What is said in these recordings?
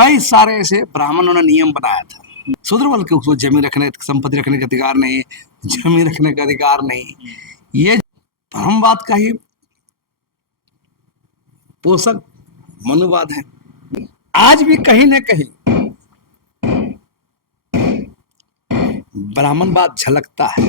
कई सारे ऐसे ब्राह्मणों ने नियम बनाया था। शूद्र वर्ग के उसको जमीन रखने, संपत्ति रखने का अधिकार नहीं, जमीन रखने का अधिकार नहीं। ये ब्रह्मवाद का ही पोषक मनुवाद है। आज भी कहीं न कहीं ब्राह्मणवाद झलकता है।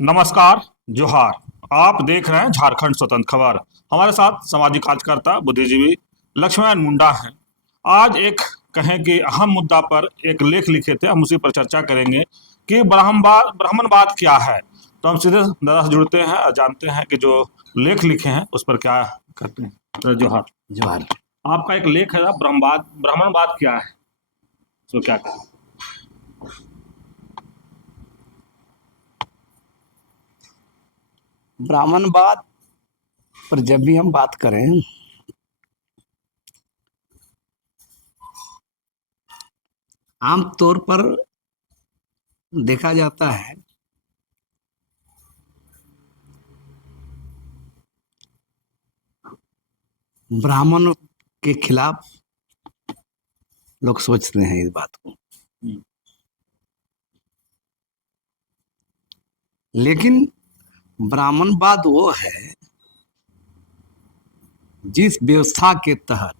नमस्कार, जोहार। आप देख रहे हैं झारखंड स्वतंत्र खबर। हमारे साथ सामाजिक कार्यकर्ता बुद्धिजीवी लक्ष्मण मुंडा हैं। आज एक कहें कि अहम मुद्दा पर एक लेख लिखे थे, हम उसी पर चर्चा करेंगे कि ब्राह्मणवाद क्या है। तो हम सीधे दादा से जुड़ते हैं और जानते हैं कि जो लेख लिखे हैं उस पर क्या करते हैं। तो जोहार। जोहार। आपका एक लेख है ब्राह्मणवाद क्या है, तो क्या कहें? ब्राह्मणवाद पर जब भी हम बात करें, आमतौर पर देखा जाता है ब्राह्मणों के खिलाफ लोग सोचते हैं इस बात को। लेकिन ब्राह्मणवाद वो है जिस व्यवस्था के तहत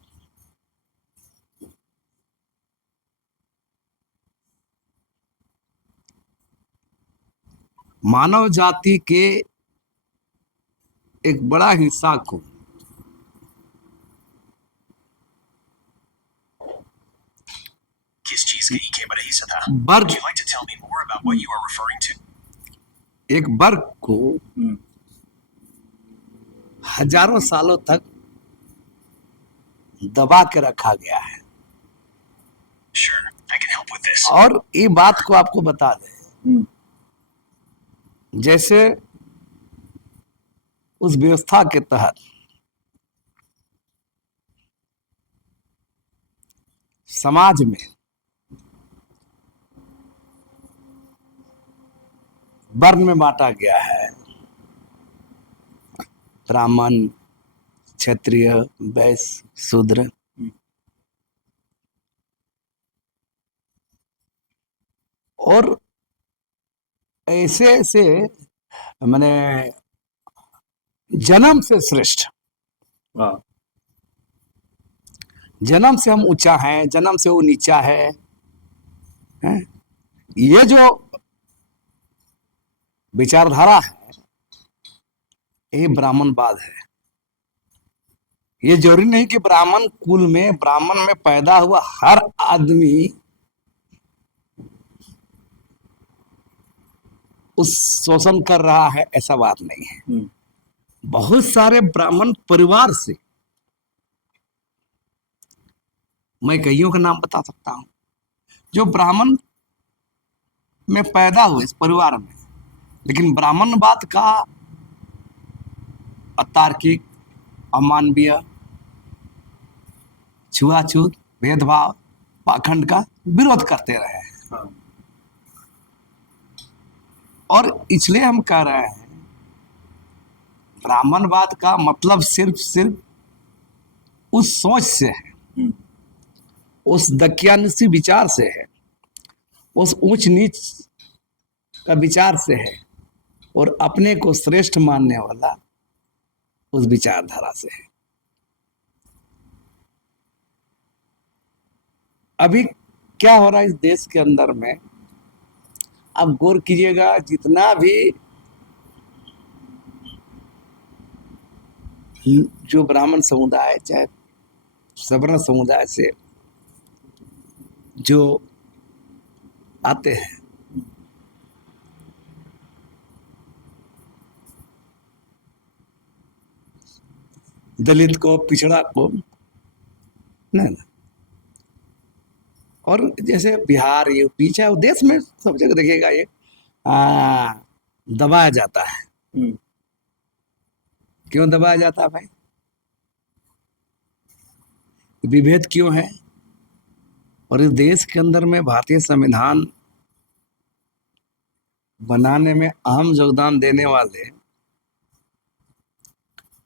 मानव जाति के एक बड़ा हिस्सा को किस चीज का एक बड़ा हिस्सा था? वर्ग, Would you like to tell me more about what you are referring to? एक वर्ग को हजारों सालों तक दबा के रखा गया है। Sure, I can help with this. और ये बात को आपको बता दें, जैसे उस व्यवस्था के तहत समाज में वर्ण में बांटा गया है। ब्राह्मण, क्षत्रिय, वैश्य, शूद्र। और ऐसे ऐसे माने जन्म से श्रेष्ठ, जन्म से हम ऊंचा हैं, जन्म से वो नीचा है, हैं? ये जो विचारधारा है, ये ब्राह्मणवाद है। ये जरूरी नहीं कि ब्राह्मण कुल में, ब्राह्मण में पैदा हुआ हर आदमी उस शोषण कर रहा है, ऐसा बात नहीं है। बहुत सारे ब्राह्मण परिवार से, मैं कईयों का नाम बता सकता हूं, जो ब्राह्मण में पैदा हुए इस परिवार में, लेकिन ब्राह्मणवाद का अतार्किक, अमानवीय, छुआछूत, भेदभाव, पाखंड का विरोध करते रहे। और इसलिए हम कह रहे हैं ब्राह्मणवाद का मतलब सिर्फ उस सोच से है, उस दकियानुसी विचार से है, उस ऊंच नीच का विचार से है, और अपने को श्रेष्ठ मानने वाला उस विचारधारा से है। अभी क्या हो रहा है इस देश के अंदर में, आप गौर कीजिएगा, जितना भी जो ब्राह्मण समुदाय चाहे सवर्ण समुदाय से जो आते हैं, दलित को, पिछड़ा को, नहीं ना, और जैसे बिहार, यूपी, चाहे देश में सब जगह देखिएगा ये दबाया जाता है। क्यों दबाया जाता है भाई? विभेद क्यों है? और इस देश के अंदर में भारतीय संविधान बनाने में अहम योगदान देने वाले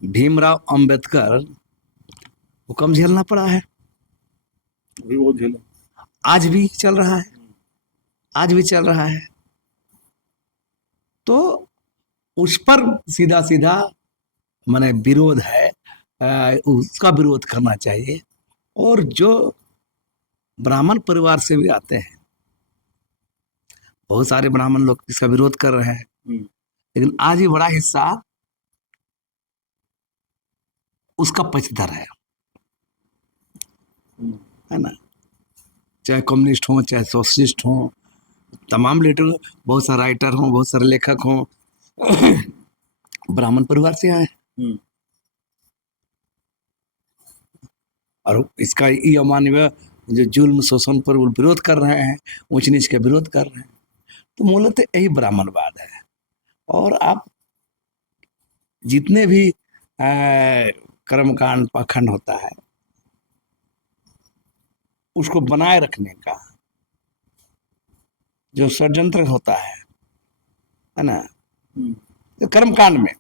भीमराव अंबेडकर को कम झेलना पड़ा है। अभी वो झेले। आज भी चल रहा है, आज भी चल रहा है। तो उस पर सीधा सीधा माने विरोध है, उसका विरोध करना चाहिए। और जो ब्राह्मण परिवार से भी आते हैं, बहुत सारे ब्राह्मण लोग इसका विरोध कर रहे हैं, लेकिन आज भी बड़ा हिस्सा उसका पक्षधर है ना। चाहे कम्युनिस्ट हो, चाहे सोशलिस्ट हो, तमाम लीडर, बहुत सारे राइटर हों, बहुत सारे लेखक हों, ब्राह्मण परिवार से आए। और इसका ये अमानवीय जो जुल्म शोषण पर वो विरोध कर रहे हैं, ऊंच नीच का विरोध कर रहे हैं, तो मूलतः यही ब्राह्मणवाद है। और आप जितने भी कर्मकांड पाखंड होता है, उसको बनाए रखने का जो षड्यंत्र होता है ना, तो कर्मकांड में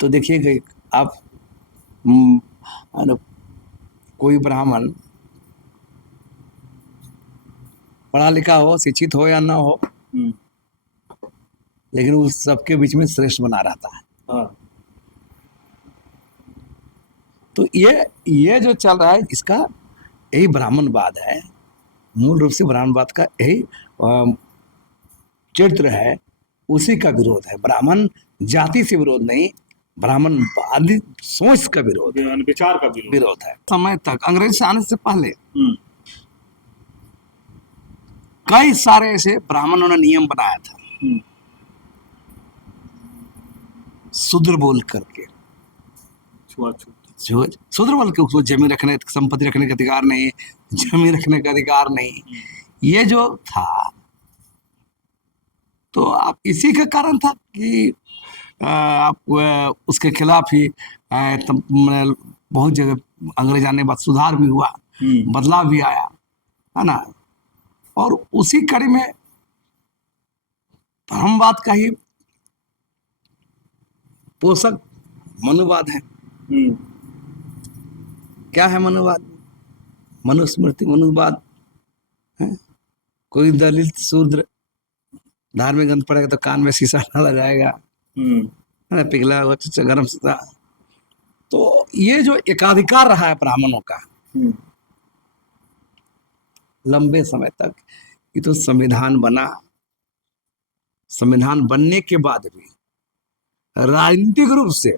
तो देखिएगा आप, कोई ब्राह्मण पढ़ा लिखा हो, शिक्षित हो या ना हो, लेकिन उस सबके बीच में श्रेष्ठ बना रहता है। हाँ। तो ये जो चल रहा है, इसका यही ब्राह्मणवाद है। मूल रूप से ब्राह्मणवाद का यही चरित्र है, उसी का विरोध है। ब्राह्मण जाति से विरोध नहीं, ब्राह्मणवादी सोच का विरोध है, विचार का विरोध है। समय तक अंग्रेज से आने से पहले कई सारे ऐसे ब्राह्मणों ने नियम बनाया था, शूद्र बोल करके, शूद्र बोल के उसको जमीन रखने, संपत्ति रखने का अधिकार नहीं, जमीन रखने का अधिकार नहीं, ये जो था। तो आप इसी का कारण था कि आप उसके खिलाफ ही बहुत जगह अंग्रेज आने के बाद सुधार भी हुआ, बदलाव भी आया, है ना। और उसी कड़ी में ब्रह्मवाद का ही पोषक मनुवाद है। क्या है मनुवाद? मनुस्मृति मनुवाद है। कोई दलित शूद्र धार्मिक ग्रंथ पढ़ेगा तो कान में शीशा ना लगाएगा, है ना, पिघला हुआ गरम शीशा। तो ये जो एकाधिकार रहा है ब्राह्मणों का लंबे समय तक, ये तो संविधान बना, संविधान बनने के बाद भी राजनीतिक रूप से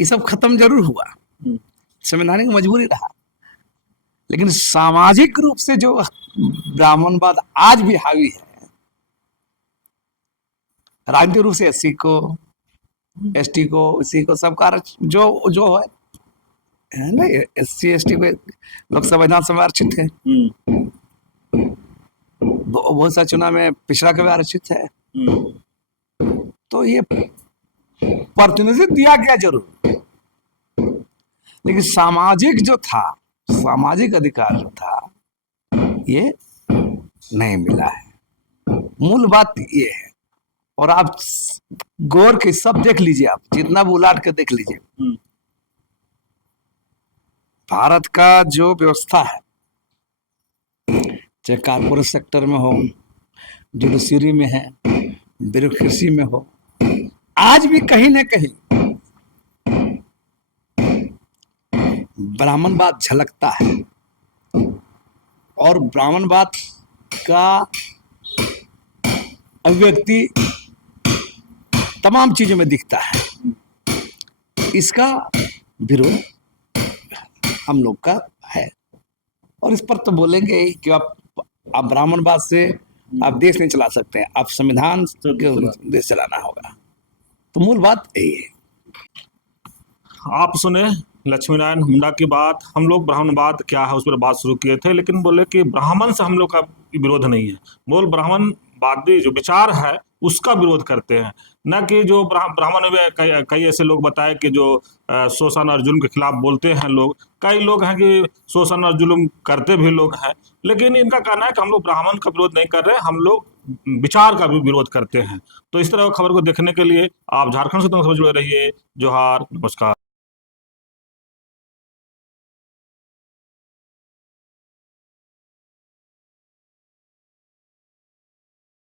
ये सब खत्म जरूर हुआ, संवैधानिक मजबूरी रहा, लेकिन सामाजिक रूप से जो ब्राह्मणवाद आज भी हावी है, राजनीतिक रूप से एससी को, एसटी को, इसी को सबका जो है ना, एससी एसटी को लोकसभा विधानसभा आरक्षित है, बहुत सा चुनाव में पिछड़ा का भी आरक्षित है। तो ये प्रतिनिधित्व दिया गया जरूर, लेकिन सामाजिक जो था, सामाजिक अधिकार जो था, ये नहीं मिला है। मूल बात ये है। और आप गौर के सब देख लीजिए, आप जितना भी उलाट के देख लीजिए, भारत का जो व्यवस्था है, चाहे कारपोरेट सेक्टर में हो, जुडिशरी में है, ब्यूरोक्रेसी में हो, आज भी कहीं ना कहीं ब्राह्मणवाद झलकता है। और ब्राह्मणवाद का अभिव्यक्ति तमाम चीजों में दिखता है। इसका विरोध हम लोग का है, और इस पर तो बोलेंगे ही कि आप ब्राह्मणवाद से आप देश नहीं चला सकते हैं, आप संविधान के देश चलाना होगा। तो मूल बात यही है। आप सुने लक्ष्मीनारायण मुंडा की बात। हम लोग ब्राह्मणवाद क्या है उस पर बात शुरू किए थे, लेकिन बोले कि ब्राह्मण से हम लोग का विरोध नहीं है। बोल ब्राह्मण ब्राह्मणवादी जो विचार है उसका विरोध करते हैं, न कि जो ब्राह्मण में कई ऐसे लोग बताए कि जो शोषण और जुल्म के खिलाफ बोलते हैं लोग, कई लोग हैं कि शोषण और जुल्म करते भी लोग हैं, लेकिन इनका कहना है कि हम लोग ब्राह्मण का विरोध नहीं कर रहे, हम लोग विचार का भी विरोध करते हैं। तो इस तरह खबर को देखने के लिए आप झारखंड से जुड़े रहिए। जोहार, नमस्कार।